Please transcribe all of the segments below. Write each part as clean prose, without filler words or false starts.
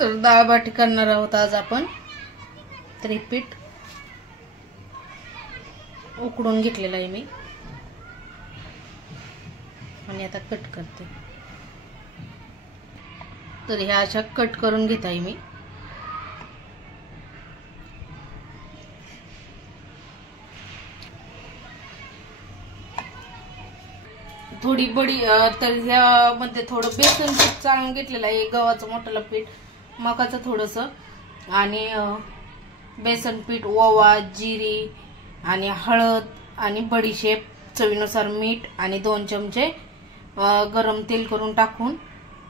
तर डाळ बाटी करणार आहोत आज आपण। तर हे पीठ उकडून घेतलेलं आहे मी आणि आता कट करते। तर ह्या अशा कट करून घेत आहे मी। थोडी बडी तर ह्यामध्ये थोडं बेसन पीठ चाळून घेतलेलं आहे, गव्हाचं मोठं पीठ, मकाचं थोडंसं आणि बेसन पीठ, ओवा, जिरी आणि हळद आणि बडीशेप, चवीनुसार मीठ आणि 2 चमचे गरम तेल करून टाकून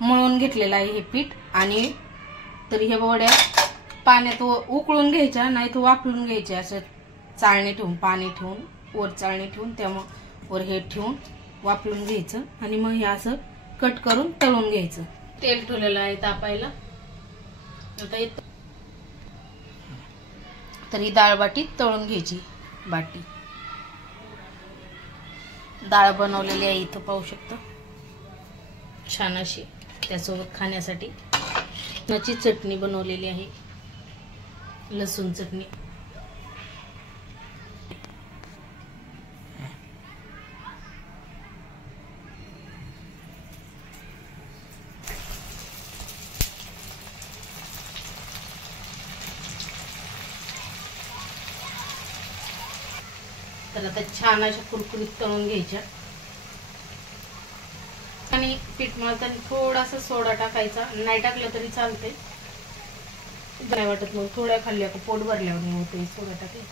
मळून घेतलेलं आहे हे पीठ। आणि तर हे वड्या पाण्यात उकळून घ्यायच्या, नाही तर वाफळून घ्यायच्या। असं चाळणी ठेवून, पाणी ठेवून, वर चाळणी ठेवून त्यामुळे वर हे ठेवून वाफळून घ्यायचं आणि मग हे असं कट करून तळून घ्यायचं। तेल ठेवलेलं आहे तापायला। तर ही डाळ बाटी तळून घ्यायची। बाटी डाळ बनवलेली आहे, इथं पाहू शकता छान अशी। त्यासोबत खाण्यासाठी लसणाची चटणी बनवलेली आहे, लसूण चटणी। तर आता छान अशा कुरकुरीत तळून घ्यायच्या। आणि पीठ मळताना थोडासा सोडा टाकायचा, नाही टाकलं तरी चालते, नाही वाटत मग थोड्या खाल्ल्या का पोट भरल्यावर होते सोडा टाकले।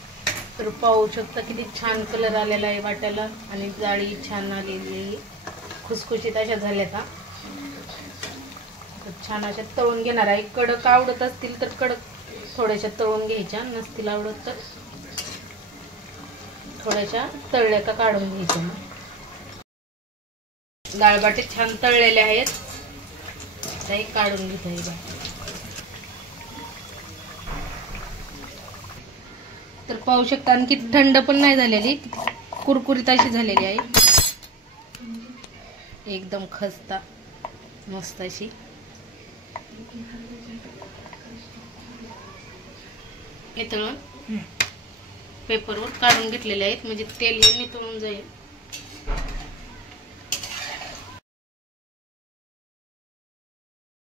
तर पाहू शकता किती छान कलर आलेला आहे वाट्याला आणि जाळी छान आलेली, खुसखुशीत अशा झाल्या का। छान अशा तळून घेणार आहे। कडक आवडत असतील तर कडक थोड्याशा तळून घ्यायच्या, नसतील आवडत तर थोड्याशा तळल्या का काढून घ्यायच्या। डाळ बाटी छान तळलेले आहेत, ते काढून घेता। तर पाहू शकता आणखी थंड पण नाही झालेली, कुरकुरीत अशी झालेली आहे, एकदम खस्ता मस्त अशी। हे तळून पेपरवर काढून घेतलेले आहेत, म्हणजे तेल हे नितळून जाईल।